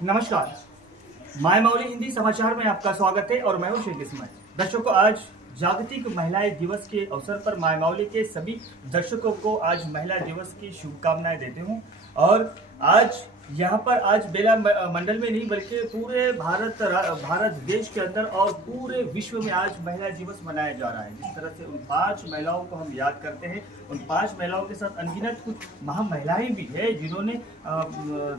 नमस्कार। माय मौली हिंदी समाचार में आपका स्वागत है और मैं हूं शेख इस्माइल। दर्शकों, आज जागतिक महिला दिवस के अवसर पर माय मौली के सभी दर्शकों को आज महिला दिवस की शुभकामनाएं देते हूं। और आज यहाँ पर आज बेला मंडल में नहीं बल्कि पूरे भारत देश के अंदर और पूरे विश्व में आज महिला दिवस मनाया जा रहा है। जिस तरह से उन 5 महिलाओं को हम याद करते हैं, उन 5 महिलाओं के साथ अनगिनत कुछ महान महिलाएं भी है जिन्होंने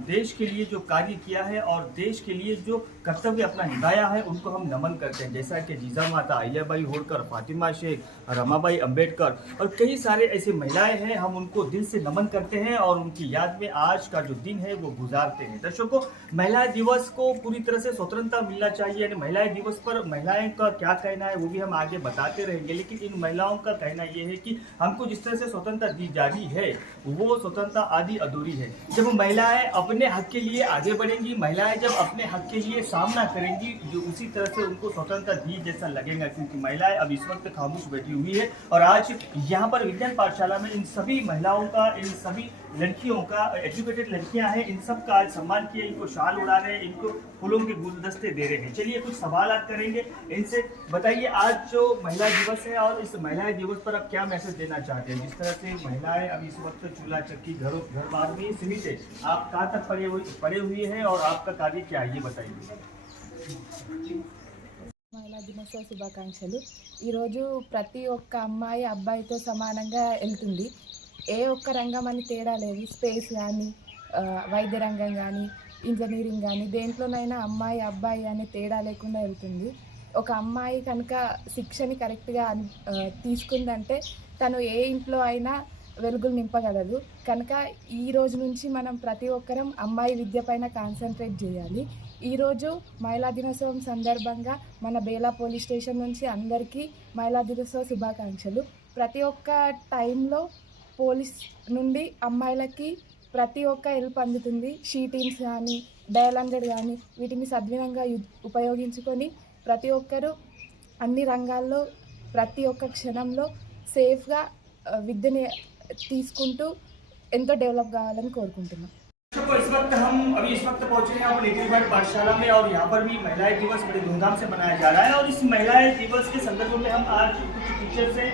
देश के लिए जो कार्य किया है और देश के लिए जो कर्तव्य अपना निभाया है, उनको हम नमन करते हैं। जैसा कि जीजा माता अहिल्याबाई होलकर, फातिमा शेख, रमाबाई अंबेडकर और कई सारे ऐसे महिलाएं हैं, हम उनको दिल से नमन करते हैं और उनकी याद में आज का जो दिन है वो गुजारते हैं। दर्शकों, महिला दिवस को पूरी तरह से स्वतंत्रता मिलना चाहिए, यानी महिला दिवस पर महिलाएं का क्या कहना है वो भी हम आगे बताते रहेंगे। लेकिन इन महिलाओं का कहना ये है कि हमको जिस तरह से स्वतंत्रता दी जा रही है वो स्वतंत्रता आधी अधूरी है। जब महिलाएं अपने हक के लिए आगे बढ़ेंगी, महिलाएं जब अपने हक के लिए सामना करेंगी, जो उसी तरह से उनको स्वतंत्रता दी जैसा लगेगा। क्योंकि महिलाएं अब इस वक्त खामोश बैठी हुई है और आज यहाँ पर विज्ञान पाठशाला में इन सभी महिलाओं का, इन सभी लड़कियों का, एजुकेटेड लड़कियां हैं, इन सब का आज सम्मान किया, इनको शाल उड़ा रहे हैं, इनको फूलों के गुलदस्ते दे रहे हैं। चलिए कुछ सवाल करेंगे इनसे। बताइए, आज जो महिला दिवस है और इस महिला दिवस पर आप क्या मैसेज देना चाहते हैं? जिस तरह से महिलाएं अब इस वक्त चूल्हा चक्की घर बार में सीमित है, आप कहाँ तक पड़े हुए हैं और आपका कार्य क्या है, ये बताइए। మహిళా దినోత్సవ శుభాకాంక్షలు। ఈరోజు ప్రతి ఒక్క అమ్మాయి అబ్బాయితో సమానంగా వెళ్తుంది. ఏ ఒక్క రంగం అని తేడా లేదు. స్పేస్ కానీ, వైద్య రంగం కానీ, ఇంజనీరింగ్ కానీ, దేంట్లోనైనా అమ్మాయి అబ్బాయి అనే తేడా లేకుండా వెళ్తుంది. ఒక అమ్మాయి కనుక శిక్షని కరెక్ట్గా తీసుకుందంటే తను ఏ ఇంట్లో అయినా వెలుగులు నింపగలదు. కనుక ఈ రోజు నుంచి మనం ప్రతి ఒక్కరం అమ్మాయి విద్య పైన కాన్సన్ట్రేట్ చేయాలి. ఈరోజు మహిళా దినోత్సవం సందర్భంగా మన బేలా పోలీస్ స్టేషన్ నుంచి అందరికీ మహిళా దినోత్సవ శుభాకాంక్షలు. ప్రతి ఒక్క టైంలో పోలీస్ నుండి అమ్మాయిలకి ప్రతి ఒక్క హెల్ప్ అందుతుంది. షీ టీమ్స్ కానీ, డయల్ 100 కానీ వీటిని సద్వినియోగంగా ఉపయోగించుకొని ప్రతి ఒక్కరూ అన్ని రంగాల్లో ప్రతి ఒక్క క్షణంలో సేఫ్గా విద్యని తీసుకుంటూ ఎంతో డెవలప్ కావాలని కోరుకుంటున్నాం। इस वक्त हम इस वक्त पहुंचे हैं अपने विज्ञान पाठशाला में और यहाँ पर भी महिला दिवस बड़े धूमधाम से मनाया जा रहा है। और इस महिला दिवस के संदर्भ में हम आज कुछ टीचर से,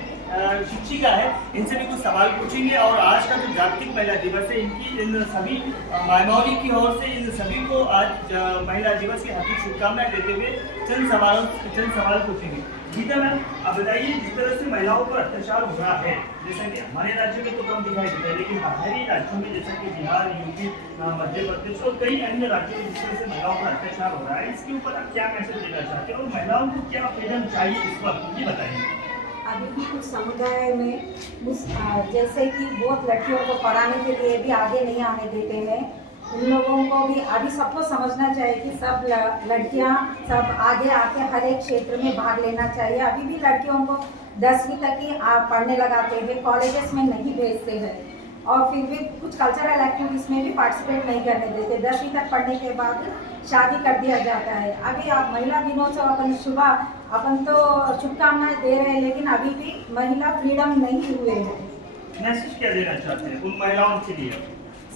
शिक्षिका है, इनसे भी कुछ सवाल पूछेंगे। और आज का जो जागतिक महिला दिवस है, इन सभी माय मौली की ओर से इन सभी को आज महिला दिवस की हार्दिक शुभकामनाएं देते हुए चंद सवाल पूछेंगे। गीता मैम, आप बताइए, जिस तरह से महिलाओं पर अत्याचार हो रहा है, जैसा कि हमारे राज्य में तो कम दिखाई देता है, लेकिन बाहरी राज्यों में जैसा कि बिहार, यूपी, मध्य प्रदेश और कई अन्य राज्यों में जिस तरह से महिलाओं पर अत्याचार हो रहा है, इसके ऊपर आप क्या मैसेज देना चाहते हैं और महिलाओं को क्या फ्रीडम चाहिए इस वक्त, ये बताइए। अभी भी कुछ समुदाय में जैसे कि बहुत लड़कियों को पढ़ाने के लिए भी आगे नहीं आने देते हैं, उन लोगों को भी अभी सबको समझना चाहिए कि सब लड़कियां सब आगे आके हर एक क्षेत्र में भाग लेना चाहिए। अभी भी लड़कियों को 10वीं तक ही पढ़ने लगाते हैं, कॉलेजेस में नहीं भेजते हैं और फिर भी कुछ कल्चरल एक्टिविटीज़ में भी पार्टिसिपेट नहीं करने देते। 10वीं तक पढ़ने के बाद शादी कर दिया जाता है। अभी आप महिला दिनोत्सव अपन तो शुभकामनाएं दे रहे हैं, लेकिन अभी भी महिला फ्रीडम नहीं हुए हैं। मैसेज क्या देना चाहते हैं उन महिलाओं के लिए?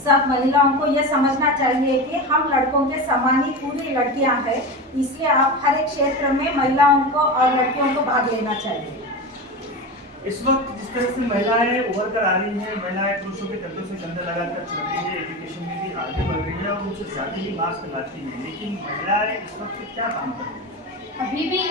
सब महिलाओं को यह समझना चाहिए कि हम लड़कों के समान ही पूरी लड़कियां हैं, इसलिए आप हर एक क्षेत्र में महिलाओं को और लड़कियों को भाग लेना चाहिए। इस वक्त जिस तरह से महिलाएं उभर कर आ रही हैं, महिलाएं पुरुषों के कंधों से कंधे लगाकर चल रही है, एजुकेशन में भी आगे बढ़ रही है और उनसे ज़्यादा ही मार्क्स लाती है, लेकिन महिलाएं इस वक्त क्या काम कर रही है? अभी भी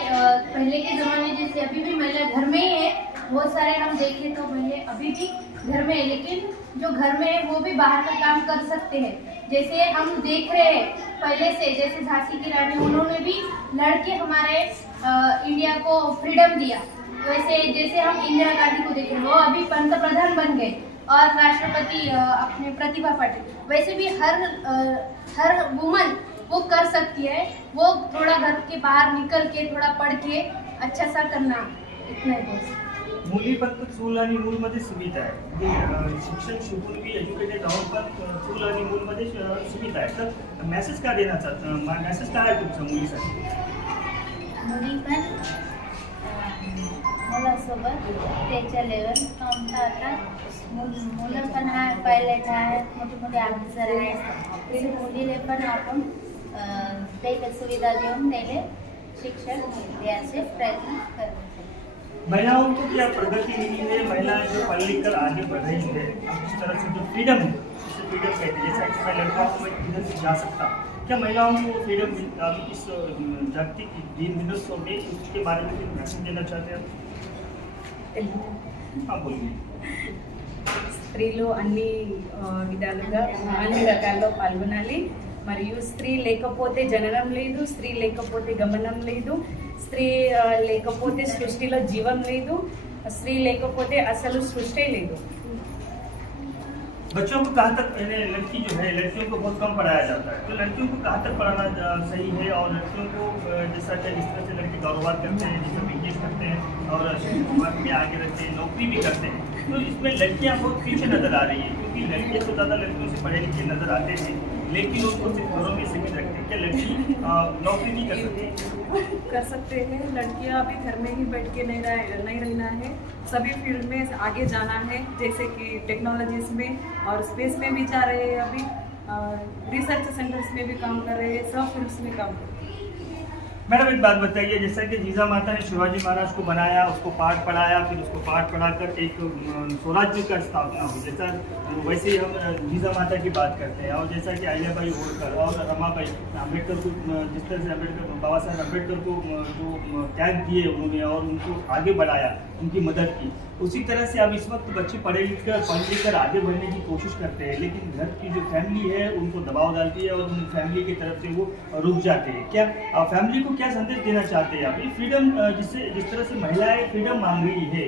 पहले के ज़माने जैसे अभी भी महिला घर में ही है। बहुत सारे हम देखें तो महिला अभी भी घर में है, लेकिन जो घर में है वो भी बाहर का काम कर सकते हैं। जैसे हम देख रहे हैं पहले से, जैसे झांसी की रानी, उन्होंने भी लड़के हमारे इंडिया को फ्रीडम दिया। वैसे जैसे हम इंदिरा गांधी को देख रहे हैं, वो अभी पंतप्रधान बन गए और राष्ट्रपति अपने प्रतिभा पाटिल। वैसे भी हर वुमन वो कर सकती है। वो थोड़ा घर के बाहर निकल के थोड़ा पढ़ के अच्छा सा करना, इतना ही बस। मुली फक्त चूल आणि मूलमध्ये सुविधा आहे, शिक्षण शिकून बी एज्युकेटेड राहून पण चूल आणि मूलमध्ये सुविधा आहे. तर मेसेज काय देना चाहता, मेसेज काय आहे तुमचा मुलीसाठी? मुली पण मुलासोबत त्याच्या लेवल आमचा आता मुलं पण आहे, पायलट आहे, मोठे मोठे ऑफिसर आहे, तसे मुलीला पण आपण काही सुविधा देऊन त्याला शिक्षण द्यायचे प्रयत्न करते. महिलाओं को क्या प्रगति मिली है? महिलाएं जो पढ़ लिख कर आगे बढ़ रही है, जिस तरह से जो फ्रीडम है, जिसे फ्रीडम कहते हैं, जैसा कि मैं लड़का हूँ, मैं इधर से जा सकता, क्या महिलाओं को फ्रीडम इस जागतिक दिन दिनोत्सव में उसके बारे में कुछ मैसेज देना चाहते हैं? हाँ बोलिए. స్త్రీలు అన్ని విధాలుగా అన్ని రకాల్లో పాల్గొనాలి. మరియు స్త్రీ లేకపోతే జననం లేదు, స్త్రీ లేకపోతే గమనం లేదు, స్త్రీ లేకపోతే సృష్టిలో జీవం లేదు, స్త్రీ లేకపోతే అసలు సృష్టి లేదు. बच्चों को कहाँ तक लड़की जो है, लड़कियों को बहुत कम पढ़ाया जाता है, तो लड़कियों को कहाँ तक पढ़ाना सही है? और लड़कियों को जैसा कि जिस तरह से लड़के कारोबार करते हैं, जैसे बिजनेस करते हैं और समाज में आगे रहते हैं, नौकरी भी करते हैं, तो इसमें लड़कियाँ बहुत पीछे नजर आ रही है, क्योंकि लड़के तो ज़्यादा लड़कियों से पढ़े लिखे नजर आते हैं, लेकिन उनको सिर्फ घरों में सीमित रखते हैं. क्या लड़की नौकरी नहीं कर सकती? कर सकते हैं. लड़कियां अभी घर में ही बैठ के नहीं रहना है, सभी फील्ड में आगे जाना है, जैसे कि टेक्नोलॉजीज में और स्पेस में भी जा रहे हैं. अभी रिसर्च सेंटर्स में भी काम कर रहे हैं, सब फील्ड्स में काम कर रहे हैं. मैडम एक बात बताइए, जैसा कि जीजा माता ने शिवाजी महाराज को बनाया, उसको पाठ पढ़ाया, फिर उसको पाठ पढ़ाकर एक स्वराज्य का स्थापना हुई, जैसा वैसे ही हम जीजा माता की बात करते हैं. और जैसा कि अहिल्याबाई होलकर और रमाबाई अम्बेडकर को, जिस तरह से बाबा साहब अम्बेडकर को जो त्याग दिए उन्होंने और उनको आगे बढ़ाया, उनकी मदद की, उसी तरह से अब इस वक्त बच्चे पढ़ लिख कर आगे बढ़ने की कोशिश करते हैं, लेकिन घर की जो फैमिली है उनको दबाव डालती है और उन फैमिली की तरफ से वो रुक जाते हैं. क्या फैमिली को क्या संदेश देना चाहते हैं आप? फ्रीडम जिस तरह से महिलाएं फ्रीडम मांग रही है,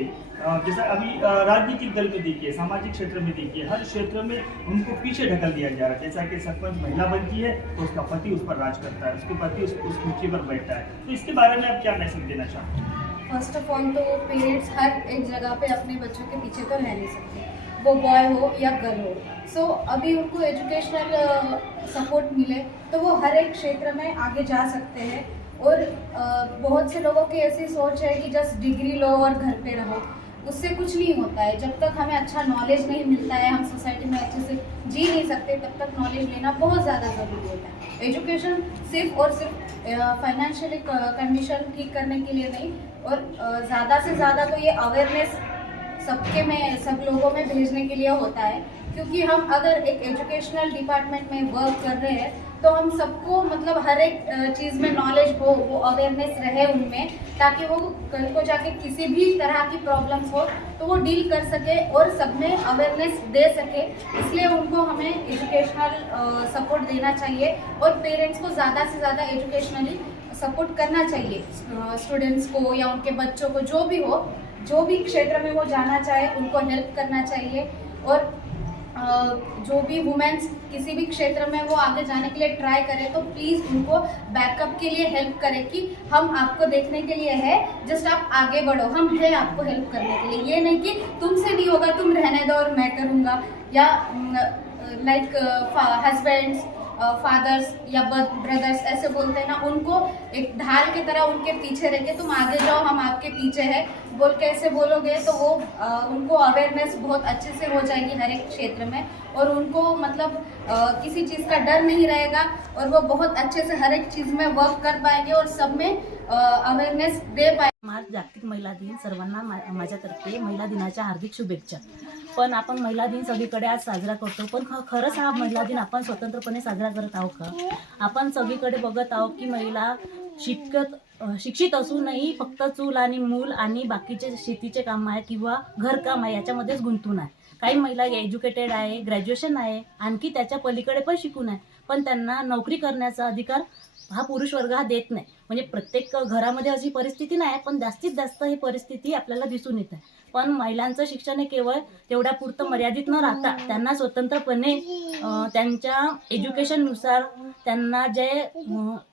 जैसा अभी राजनीतिक दल में देखिए, सामाजिक क्षेत्र में देखिए, हर क्षेत्र में उनको पीछे ढकल दिया जा रहा है. जैसा कि सरपंच महिला बनती है तो उसका पति उस पर राज करता है, उसके पति उस कुर्सी पर बैठता है, तो इसके बारे में आप क्या मैसेज देना चाहते हैं? फर्स्ट ऑफ ऑल तो पेरेंट्स हर एक जगह पे अपने बच्चों के पीछे तो रह नहीं सकते, वो बॉय हो या गर्ल हो. सो अभी उनको एजुकेशनल सपोर्ट मिले तो वो हर एक क्षेत्र में आगे जा सकते हैं. और बहुत से लोगों की ऐसी सोच है कि जस्ट डिग्री लो और घर पे रहो, उससे कुछ नहीं होता है. जब तक हमें अच्छा नॉलेज नहीं मिलता है, हम सोसाइटी में अच्छे से जी नहीं सकते, तब तक नॉलेज लेना बहुत ज़्यादा ज़रूरी होता है. एजुकेशन सिर्फ और सिर्फ फाइनेंशियली कंडीशन ठीक करने के लिए नहीं, और ज़्यादा से ज़्यादा तो ये अवेयरनेस सब लोगों में भेजने के लिए होता है. क्योंकि हम अगर एक एजुकेशनल डिपार्टमेंट में वर्क कर रहे हैं तो हम सबको मतलब हर एक चीज़ में नॉलेज हो, वो अवेयरनेस रहे उनमें, ताकि वो कल को जाके किसी भी तरह की प्रॉब्लम्स हो तो वो डील कर सके और सब में अवेयरनेस दे सके. इसलिए उनको हमें एजुकेशनल सपोर्ट देना चाहिए और पेरेंट्स को ज़्यादा से ज़्यादा एजुकेशनली सपोर्ट करना चाहिए. स्टूडेंट्स को या उनके बच्चों को, जो भी हो, जो भी क्षेत्र में वो जाना चाहे उनको हेल्प करना चाहिए. और जो भी वुमेन्स किसी भी क्षेत्र में वो आगे जाने के लिए ट्राई करें तो प्लीज़ उनको बैकअप के लिए हेल्प करें कि हम आपको देखने के लिए है, जस्ट आप आगे बढ़ो, हम हैं आपको हेल्प करने के लिए. ये नहीं कि तुमसे नहीं होगा, तुम रहने दो और मैं करूँगा. या लाइक हस्बैंड्स, फादर्स या ब्रदर्स ऐसे बोलते हैं ना, उनको एक ढाल की तरह उनके पीछे रह के तुम आगे जाओ, हम आपके पीछे हैं बोल के ऐसे बोलोगे तो वो उनको अवेयरनेस बहुत अच्छे से हो जाएगी हर एक क्षेत्र में. और उनको मतलब किसी चीज़ का डर नहीं रहेगा और वो बहुत अच्छे से हर एक चीज़ में वर्क कर पाएंगे और सब में अवेयरनेस दे पाएंगे. आज जागतिक महिला दिन, सर्वांना माझ्यातर्फे महिला दिनाच्या हार्दिक शुभेच्छा. पण आपण महिला दिन सगळीकडे आज साजरा करतो, पण खरंच हा महिला दिन आपण स्वतंत्रपणे साजरा करत आहोत का? आपण सगळीकडे बघत आहोत की महिला शिक्षित असूनही फक्त चूल आणि मूल आणि बाकीचे शेतीचे काम आहे किंवा घरकाम आहे याच्यामध्येच गुंतून आहे. काही महिला एज्युकेटेड आहे, ग्रॅज्युएशन आहे, आणखी त्याच्या पलीकडे पण शिकून आहे, पण त्यांना नोकरी करण्याचा अधिकार हा पुरुष वर्ग हा देत नाही. म्हणजे प्रत्येक घरामध्ये अशी परिस्थिती नाही, पण जास्तीत जास्त ही परिस्थिती आपल्याला दिसून येत आहे. पण महिलांचं शिक्षण हे केवळ तेवढ्या पुरतं मर्यादित न राहता त्यांना स्वतंत्रपणे त्यांच्या एज्युकेशननुसार त्यांना जे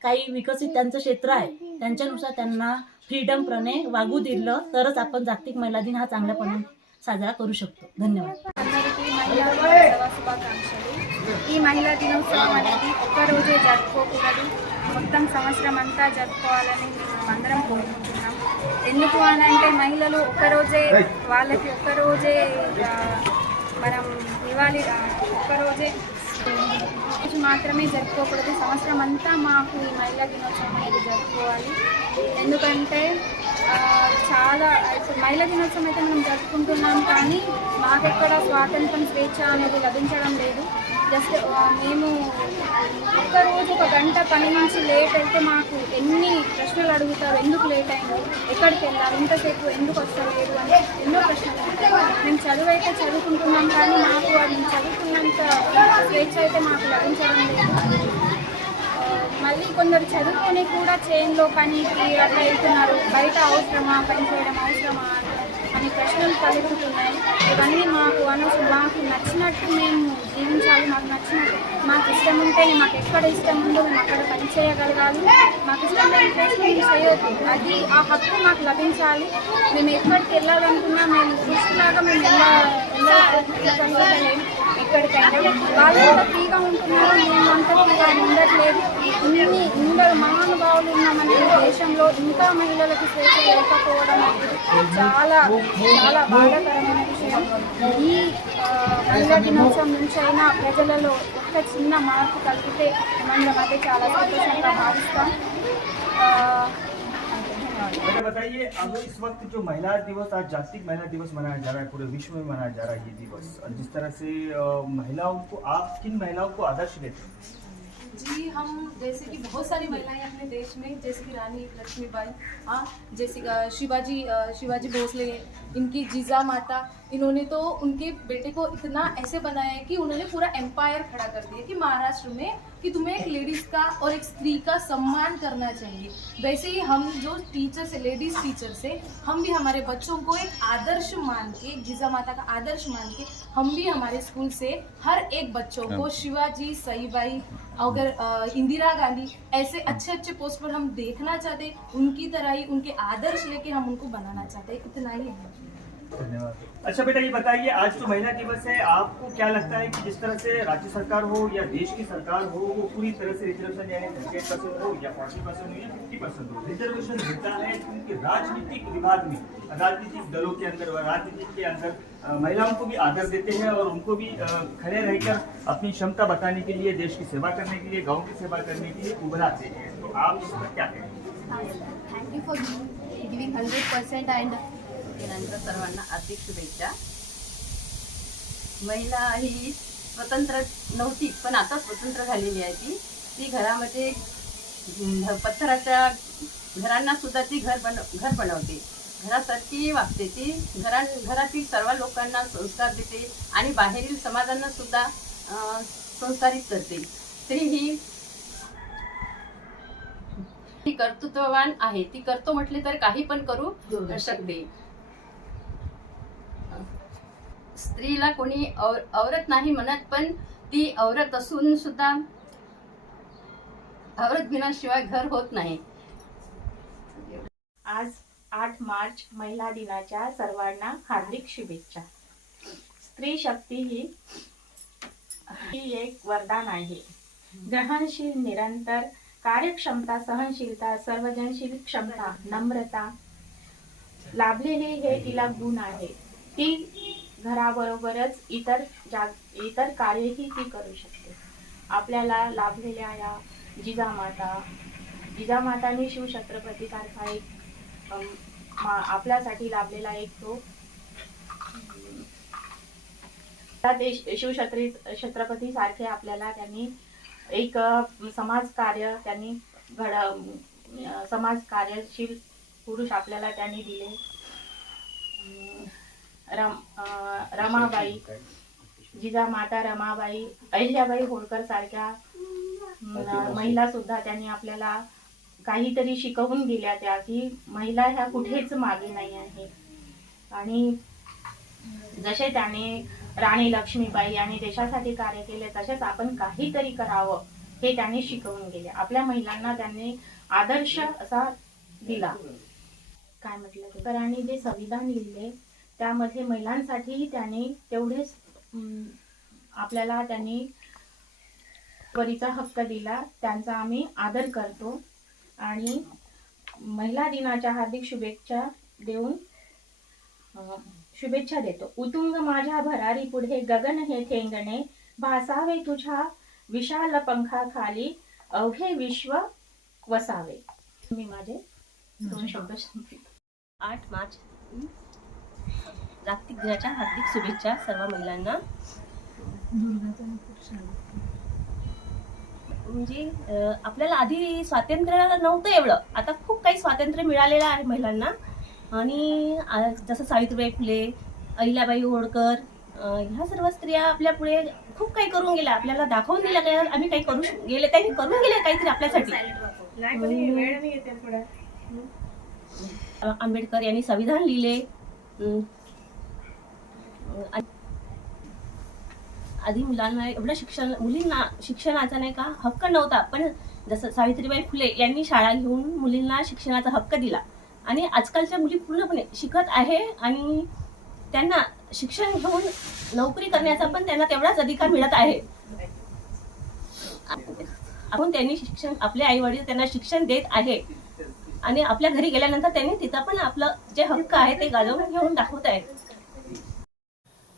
काही विकसित त्यांचं क्षेत्र आहे त्यांच्यानुसार त्यांना फ्रीडमप्रणे वागू दिलं तरच आपण जागतिक महिला दिन हा चांगल्यापणे साजरा करू शकतो. धन्यवाद. ఈ మహిళా దినోత్సవం అనేది ఒక్కరోజే జరుపుకోకూడదు, మొత్తం సంవత్సరం అంతా జరుపుకోవాలని మేము అందరం కోరుకుంటున్నాం. ఎందుకు అని అంటే మహిళలు ఒక్కరోజే వాళ్ళకి ఒక్కరోజే మనం ఇవ్వాలి, ఒక్కరోజే రోజు మాత్రమే జరుపుకోకూడదు, సంవత్సరం అంతా మాకు ఈ మహిళా దినోత్సవం అనేది జరుపుకోవాలి. ఎందుకంటే చాలా ఇప్పుడు మహిళా దినోత్సవం అయితే మనం జరుపుకుంటున్నాం, కానీ మాకెక్కడ స్వాతంత్రం స్వేచ్ఛ అనేది లభించడం లేదు. జస్ట్ మేము ఒక్కరోజు 1 గంట పని నుంచి లేట్ అయితే మాకు ఎన్ని ప్రశ్నలు అడుగుతారు, ఎందుకు లేట్ అయింది, ఎక్కడికి వెళ్ళాలి, ఇంతసేపు ఎందుకు వస్తలేదు అని ఎన్నో ప్రశ్నలు ఉంటాయి. మేము చదువు అయితే చదువుకుంటున్నాం, కానీ మాకు అది చదువుకున్నంత స్వేచ్ఛ అయితే మాకు లభించడం లేదు. మళ్ళీ కొందరు చదువుకొని కూడా చేన్లో పనికి అట్లా వెళ్తున్నారు. బయట అవసరమా, పని చేయడం అవసరమా అని ప్రశ్నలు తలెత్తుతున్నాయి. ఇవన్నీ మాకు అనవసరం. మాకు నచ్చినట్టు మేము జీవించాలి, మాకు నచ్చినట్టు, మాకు ఇష్టం ఉంటే మాకు ఎక్కడ ఇష్టం ఉందో మేము అక్కడ పని చేయగలగాలి. మాకు ఇష్టం లేని ప్లేస్ మేము చేయొద్దు, అది ఆ హక్కు మాకు లభించాలి. మేము ఎక్కడికి వెళ్ళాలనుకున్నా మేము కృషిలాగా మేము వెళ్ళలేము. ఎక్కడికైనా వాళ్ళు కూడా ఫ్రీగా ఉంటున్నారు, మేము అంతా ఫ్రీగా ఉండట్లేదు. ఇందరు మహానుభావులు ఉన్న మన దేశంలో ఇంకా మహిళలకు స్వేచ్ఛ లేకపోవడం చాలా చాలా బాధాకరమైన విషయం. ఈ మహిళా దినోత్సవం నుంచి అయినా ప్రజలలో ఒక్క చిన్న మార్పు కలిగితే మనం అయితే చాలా సంతోషంగా భావిస్తాం. मुझे बताइए, अब इस वक्त जो महिला दिवस, आज जागतिक महिला दिवस मनाया जा रहा है, पूरे विश्व में मनाया जा रहा है ये दिवस, और जिस तरह से महिलाओं को, आप किन महिलाओं को आदर्श लेते हैं? जी, हम जैसे कि बहुत सारी महिलाएं अपने देश में, जैसे कि रानी लक्ष्मीबाई, हाँ, जैसे शिवाजी भोसले, इनकी जीजा माता, इन्होंने तो उनके बेटे को इतना ऐसे बनाया है कि उन्होंने पूरा एम्पायर खड़ा कर दिया कि महाराष्ट्र में कि तुम्हें एक लेडीज़ का और एक स्त्री का सम्मान करना चाहिए। वैसे ही हम जो टीचर्स है, लेडीज़ टीचर से, हम भी हमारे बच्चों को एक आदर्श मान के, जीजा माता का आदर्श मान के, हम भी हमारे स्कूल से हर एक बच्चों को शिवाजी, सईबाई, अगर इंदिरा गांधी ऐसे अच्छे अच्छे पोस्ट पर हम देखना चाहते, उनकी तरह ही उनके आदर्श लेके हम उनको बनाना चाहते, इतना ही है। धन्यवाद। अच्छा बेटा, ये बताइए, आज तो महिला दिवस है, आपको क्या लगता है कि जिस तरह से राज्य सरकार हो या देश की सरकार हो, वो पूरी तरह से रिजर्वेशन यानी 38% हो या 40% हो या 50% हो, रिजर्वेशन देता है क्योंकि राजनीतिक विभाग में, राजनीतिक दलों के अंदर व राजनीति के अंदर महिलाओं को भी आदर देते हैं और उनको भी खड़े रहकर अपनी क्षमता बताने के लिए, देश की सेवा करने के लिए, गाँव की सेवा करने के लिए उभराते हैं। तो आप इस पर क्या कहेंगे? Thank you for giving 100% and त्यानंतर सर्वांना हार्दिक शुभेच्छा. महिला ही स्वतंत्र नव्हती, पण आता स्वतंत्र झालेली आहे. ती घरामध्ये पत्थराच्या घरांना सुद्धा ती घर बनवते, घरासारखी वागते. ती घरातील सर्व लोकांना संस्कार देते आणि बाहेरील समाजांना सुद्धा संस्कारित करते. स्त्री ही कर्तृत्ववान आहे. ती करतो म्हटले तर काही पण करू शकते. स्त्रीला कोणी औरत नाही म्हणत, पण ती औरत असून सुद्धा औरत बिनाशिवाय घर होत नाही. आज 8 मार्च महिला दिनाच्या सर्वांना हार्दिक शुभेच्छा. स्त्री शक्ती ही एक वरदान आहे. ग्रहणशील, निरंतर कार्यक्षमता, सहनशीलता, सर्वजनशील क्षमता, नम्रता लाभलेले हे तिला गुण आहे. ती घराबरोबरच इतर कार्यही ती करू शकते. आपल्याला लाभलेल्या या जिजामातांनी शिवछत्रपती सारखा एक आपल्यासाठी लाभलेला एक तो शिवछत्रपती सारखे आपल्याला त्यांनी एक समाजकार्य त्यांनी समाजकार्यशील पुरुष आपल्याला त्यांनी दिले. रमाबाई, जिजामाता रमाबाई, अहिल्याबाई होळकर सारख्या महिला सुद्धा त्यांनी आपल्याला काहीतरी शिकवून दिल्या, त्या की महिला ह्या कुठेच मागे नाही आहे. आणि जसे त्याने राणी लक्ष्मीबाई यांनी देशासाठी कार्य केले, तसेच आपण काहीतरी करावं हे त्यांनी शिकवून गेले. आपल्या महिलांना त्यांनी आदर्श असा दिला. काय म्हटलं ते आणि जे संविधान लिहिले त्यामध्ये महिलांसाठी त्यांनी तेवढेच आपल्याला त्यांनी त्वरीचा हक्क दिला. त्यांचा आम्ही आदर करतो आणि महिला दिनाच्या हार्दिक शुभेच्छा देतो. उतुंग माझ्या भरारी पुढे गगन हे ठेंगणे, भासावे तुझ्या विशाल पंखाखाली अवघे विश्व वसावे. मी माझे 2 शब्द सांगते. 8 मार्च जागतिक दिनाच्या हार्दिक शुभेच्छा सर्व महिलांना. म्हणजे आपल्याला आधी स्वातंत्र्य नव्हतं एवढं, आता खूप काही स्वातंत्र्य मिळालेलं आहे महिलांना. आणि जसं सावित्रीबाई फुले, अहिल्याबाई होळकर, ह्या सर्व स्त्रिया आपल्या पुढे खूप काही करून गेल्या, आपल्याला दाखवून दिल्या काय आम्ही काही करू गेले, त्यांनी करून गेले काहीतरी आपल्यासाठी. आंबेडकर यांनी संविधान लिहिले. आधी मुलांना एवढं मुलींना शिक्षणाचा नाही का हक्क नव्हता, पण जसं सावित्रीबाई फुले यांनी शाळा घेऊन मुलींना शिक्षणाचा हक्क दिला. आणि आजकालच्या मुली पूर्णपणे शिकत आहे आणि त्यांना शिक्षण घेऊन नोकरी करण्याचा पण त्यांना तेवढाच अधिकार मिळत आहे. आपण त्यांनी शिक्षण, आपले आई वडील त्यांना शिक्षण देत आहे आणि आपल्या घरी गेल्यानंतर त्यांनी तिथं पण आपलं जे हक्क आहे ते गाजवून घेऊन दाखवत आहेत.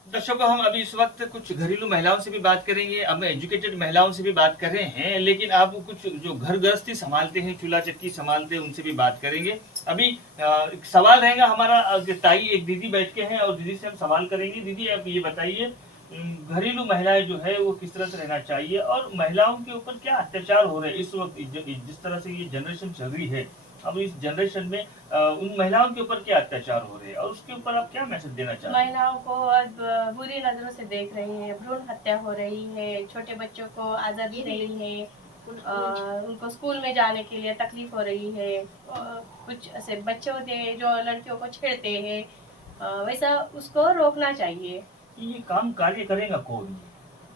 दर्शकों, हम अभी इस वक्त कुछ घरेलू महिलाओं से भी बात करेंगे. अब एजुकेटेड महिलाओं से भी बात कर रहे हैं, लेकिन आप कुछ जो घर गृहस्थी संभालते हैं, चूल्हा चक्की संभालते हैं, उनसे भी बात करेंगे. अभी एक सवाल रहेगा हमारा. ताई एक दीदी बैठ के हैं और दीदी से हम सवाल करेंगे. दीदी, आप ये बताइए, घरेलू महिलाएं जो है वो किस तरह से रहना चाहिए और महिलाओं के ऊपर क्या अत्याचार हो रहे हैं इस वक्त, जिस तरह से ये जनरेशन चल रही है, अब इस जनरेशन में उन महिलाओं के ऊपर क्या अत्याचार हो रहे हैं और उसके ऊपर आप क्या मैसेज देना चाहते हैं? महिलाओं को अब बुरी नजरों से देख रही है, भ्रूण हत्या हो रही है, छोटे बच्चों को आज़ादी नहीं है, उनको स्कूल में जाने के लिए तकलीफ हो रही है. कुछ ऐसे बच्चे होते हैं जो लड़कियों को छेड़ते हैं, वैसा उसको रोकना चाहिए. ये काम कार्य करेगा कौन?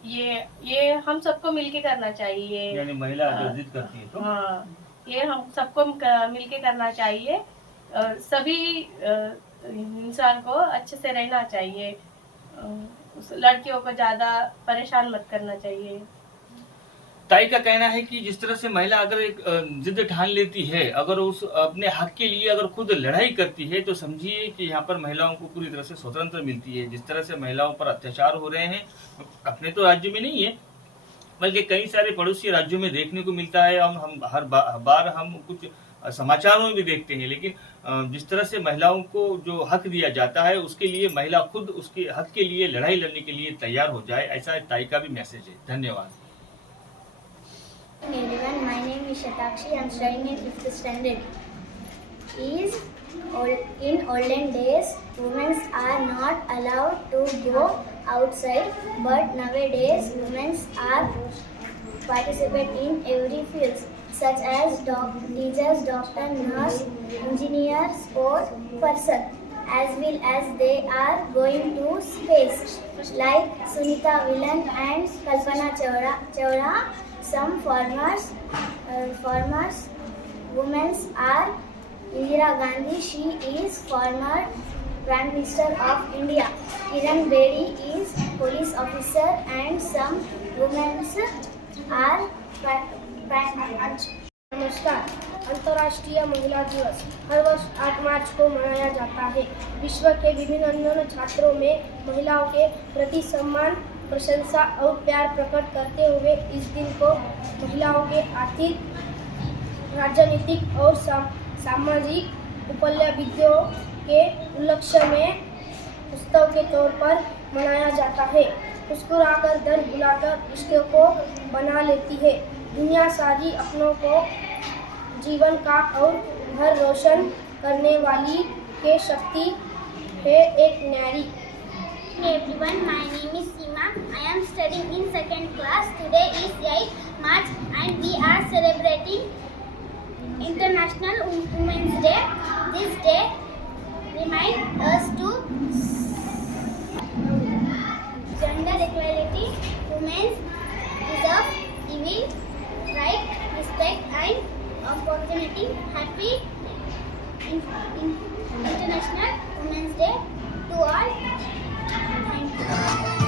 ये हम सबको मिलके करना चाहिए. यानी महिला जो जिद करती है तो? हाँ, ये हम सबको मिलके करना चाहिए. सभी इंसान को अच्छे से रहना चाहिए. लड़कियों को ज्यादा परेशान मत करना चाहिए. ताई का कहना है कि जिस तरह से महिला अगर एक जिद ठान लेती है, अगर उस अपने हक के लिए अगर खुद लड़ाई करती है, तो समझिए कि यहाँ पर महिलाओं को पूरी तरह से स्वतंत्र मिलती है. जिस तरह से महिलाओं पर अत्याचार हो रहे हैं, अपने तो राज्य में नहीं है बल्कि कई सारे पड़ोसी राज्यों में देखने को मिलता है. हम हर बार हम कुछ समाचारों में भी देखते हैं, लेकिन जिस तरह से महिलाओं को जो हक दिया जाता है, उसके लिए महिला खुद उसके हक के लिए लड़ाई लड़ने के लिए तैयार हो जाए, ऐसा ताई का भी मैसेज है. धन्यवाद. Everyone, my name is Shatakshi. I am studying in 5th standard. In olden days, women are not allowed to go outside, but nowadays women are participate in every field, such as teachers, doctor, nurse, engineer, sport person, as well as they are going to space, like Sunita Vilan and Kalpana Chawla. Some farmers women are Indira Gandhi, she is former Prime Minister of India. Kiran Bedi is police officer, and some women are नमस्कार. अंतर्राष्ट्रीय महिला दिवस हर वर्ष 8 मार्च को मनाया जाता है. विश्व के विभिन्न अन्य छात्रों में महिलाओं के प्रति सम्मान, प्रशंसा और प्यार प्रकट करते हुए इस दिन को महिलाओं के आर्थिक, राजनीतिक और सामाजिक उपलब्धियों के उपलक्ष्य में उत्सव के तौर पर मनाया जाता है. मुस्कुराकर दर बुलाकर रिश्तों को बना लेती है. दुनिया सारी अपनों को जीवन का और घर रोशन करने वाली के शक्ति है एक नारी. Everyone, my name is Seema. I am studying in 2nd class. Today is 8 March and we are celebrating International Women's Day. This day reminds us to gender equality. Women deserve equal right, respect and opportunity. Happy International Women's Day to all. Thank you.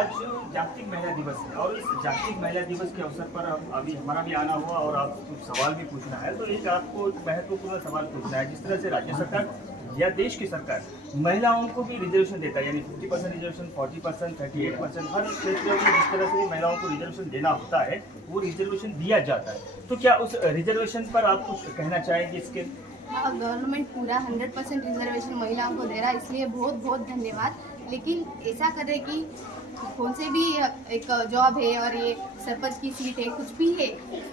आज जागतिक महिला दिवस है और इस जागतिक महिला दिवस के अवसर पर अभी हमारा भी आना हुआ और आपको कुछ सवाल भी पूछना है। तो एक आपको महत्वपूर्ण सवाल पूछना है। जिस तरह से राज्य सरकार या देश की सरकार महिलाओं को भी रिजर्वेशन देता है, यानी 50% रिजर्वेशन, 40%, 38%, हर क्षेत्र में जिस तरह से महिलाओं को रिजर्वेशन देना होता है वो रिजर्वेशन दिया जाता है। तो क्या उस रिजर्वेशन पर आप कुछ कहना चाहेंगे इसके? गवर्नमेंट पूरा 100% रिजर्वेशन महिलाओं को दे रहा है, इसलिए बहुत बहुत धन्यवाद। लेकिन ऐसा करे कि कौन से भी एक जॉब है और ये सरपंच की सीट है, कुछ भी है,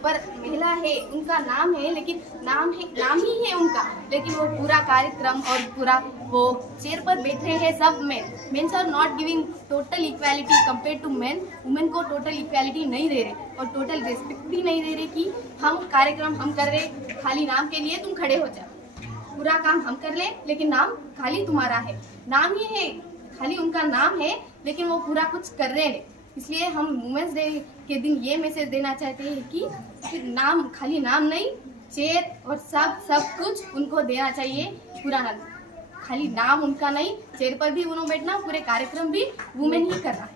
पर महिला है, उनका नाम है, लेकिन नाम ही है उनका, लेकिन वो पूरा कार्यक्रम और पूरा वो चेयर पर बैठ रहे हैं सब mens are not giving total equality compare to men. Women को टोटल इक्वालिटी नहीं दे रहे और टोटल रिस्पेक्ट भी नहीं दे रहे कि हम कार्यक्रम हम कर रहे, खाली नाम के लिए तुम खड़े हो जाओ। पूरा काम हम कर ले लेकिन नाम खाली तुम्हारा है, नाम ही है, खाली उनका नाम है, लेकिन वो पूरा कुछ कर रहे हैं। इसलिए हम वुमेन्स डे के दिन ये मैसेज देना चाहते हैं कि नाम खाली नाम नहीं, चेयर और सब कुछ उनको देना चाहिए। पूरा खाली नाम उनका नहीं, चेयर पर भी उन्होंने बैठना, पूरे कार्यक्रम भी वुमेन ही करना है।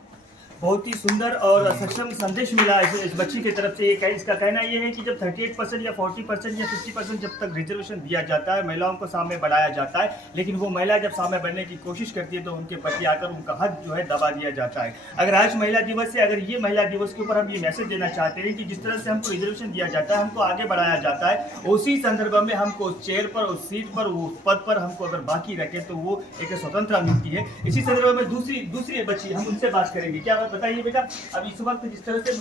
बहुत ही सुंदर और सक्षम संदेश मिला इस बच्ची की तरफ से। इसका कहना ये है कि जब 38% या 40% या 50% जब तक रिजर्वेशन दिया जाता है, महिलाओं को सामने बढ़ाया जाता है, लेकिन वो महिला जब सामने बढ़ने की कोशिश करती है तो उनके प्रति आकर उनका हक जो है दबा दिया जाता है। अगर आज महिला दिवस है, अगर ये महिला दिवस के ऊपर हम ये मैसेज देना चाहते हैं कि जिस तरह से हमको रिजर्वेशन दिया जाता है, हमको आगे बढ़ाया जाता है, उसी संदर्भ में हमको उस चेयर पर, उस सीट पर, उस पद पर हमको अगर बाकी रखे तो वो एक स्वतंत्रता मिलती है। इसी संदर्भ में दूसरी बच्ची हम उनसे बात करेंगे। क्या बताइए बेटा, अब इस वक्त जिस तरह से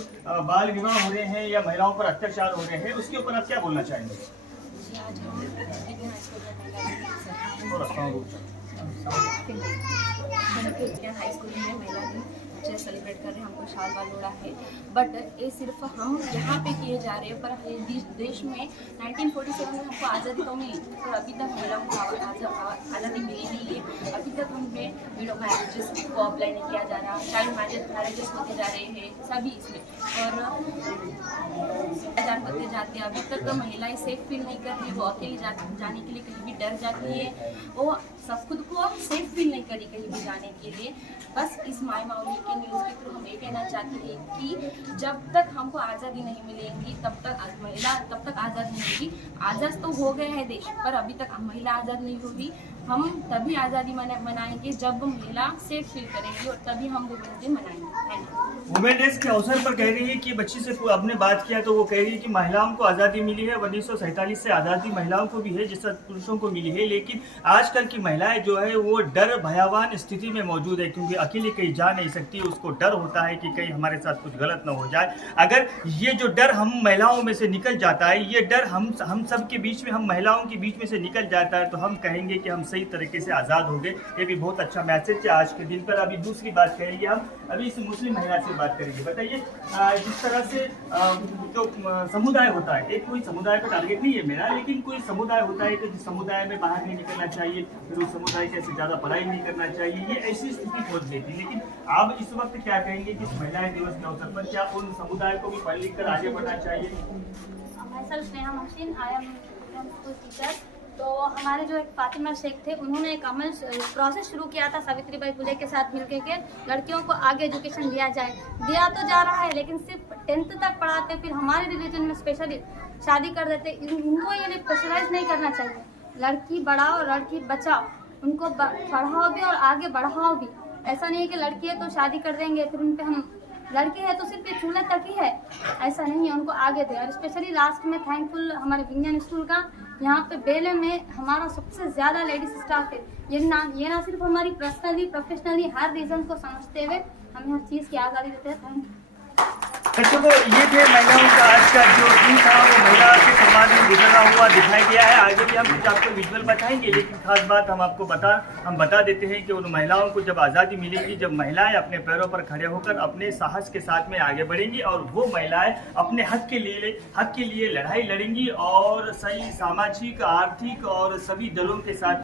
बाल विवाह हो रहे हैं या महिलाओं पर अत्याचार हो रहे हैं, उसके ऊपर आप क्या बोलना चाहेंगे? हाई स्कूल में महिला दिन अच्छे सेलिब्रेट कर रहे हैं, हमको शाल वाल ओढ़ा है, बट ये सिर्फ हम यहाँ पे किए जा रहे हैं, पर देश में 1947 में हमको आज़ादी तो मिली, पर अभी तक महिलाओं को आज़ादी मिली नहीं है। अभी तक हमें विडो मैरिजेस को अप्लाई नहीं किया जा रहा, चाइल्ड मैरिजेस होते जा रहे हैं सभी इसमें, और होते जाते हैं। अभी तक महिलाएं सेफ फील नहीं कर रही, वो अकेली जाने के लिए कहीं भी डर जाती है, वो सब खुद को सेफ फील नहीं करी कहीं भी जाने के लिए। बस इस माय माउली के न्यूज़ के थ्रू हम ये कहना चाहते हैं कि जब तक हमको आज़ादी नहीं मिलेगी तब तक महिला तब तक आज़ाद नहीं होगी। आज़ाद तो हो गए हैं देश, पर अभी तक महिला आज़ाद नहीं होगी। हम तभी आज़ादी मनाएंगे जब महिला सेफ फील करेंगी, और तभी हम वुमेन डे मनाएंगे। वुमेन डे के अवसर पर कह रही है कि बच्ची से आपने बात किया तो वो कह रही है कि महिलाओं को आज़ादी मिली है, 1947 से आज़ादी महिलाओं को भी है जिस तरह पुरुषों को मिली है, लेकिन आजकल की महिलाएं जो है वो डर भयावान स्थिति में मौजूद है, क्योंकि अकेली कहीं जा नहीं सकती। उसको डर होता है कि कहीं हमारे साथ कुछ गलत ना हो जाए। अगर ये जो डर हम महिलाओं में से निकल जाता है, ये डर हम सब के बीच में, हम महिलाओं के बीच में से निकल जाता है, तो हम कहेंगे कि हम सही तरीके से आज़ाद हो गए। ये भी बहुत अच्छा मैसेज है आज के दिन पर। अभी दूसरी बात करेंगे हम, अभी इस मुस्लिम महिला से बात करेंगे। बताइए, जिस तरह से जो समुदाय होता है, एक कोई समुदाय पर टारगेट नहीं है मेरा, लेकिन कोई समुदाय होता है कि जिस समुदाय में बाहर नहीं निकलना चाहिए, फिर उस समुदाय के ऐसे ज़्यादा पढ़ाई नहीं करना चाहिए, ये ऐसी स्थिति पहुँच गई थी। लेकिन आप इस वक्त क्या कहेंगे कि इस महिला दिवस के अवसर पर क्या उन समुदाय को भी पढ़ लिख कर आगे बढ़ना चाहिए? तो हमारे जो एक फातिमा शेख थे, उन्होंने एक अमल प्रोसेस शुरू किया था सावित्रीबाई फुले के साथ मिलकर के लड़कियों को आगे एजुकेशन दिया जाए। दिया तो जा रहा है, लेकिन सिर्फ 10th तक पढ़ाते, फिर हमारे रिलीजन में स्पेशली शादी कर देते। इनको ये स्पेशलाइज नहीं करना चाहिए। लड़की बढ़ाओ, लड़की बचाओ, उनको पढ़ाओ भी और आगे बढ़ाओ भी। ऐसा नहीं है कि लड़की है तो शादी कर देंगे, फिर उन पर हम लड़की है तो सिर्फ ये चूल्हे तक ही है, ऐसा नहीं है, उनको आगे दे। और स्पेशली लास्ट में थैंकफुल हमारे विज्ञान स्कूल का, यहाँ पे बेले में हमारा सबसे ज़्यादा लेडीज स्टाफ है। ये ना सिर्फ हमारी पर्सनली प्रोफेशनली हर रीज़न को समझते हुए हमें हर चीज़ की आज़ादी देते हैं। Thank you. दर्शकों, ये थे महिलाओं का आज का जो दिन था, वो महिला के समाज में गुजरा हुआ दिखाई गया है। आगे भी हम कुछ आपको विजुअल बताएंगे, लेकिन खास बात हम बता देते हैं कि उन महिलाओं को जब आज़ादी मिलेगी, जब महिलाएं अपने पैरों पर खड़े होकर अपने साहस के साथ में आगे बढ़ेंगी, और वो महिलाएं अपने हक के लिए लड़ाई लड़ेंगी और सही सामाजिक, आर्थिक और सभी दलों के साथ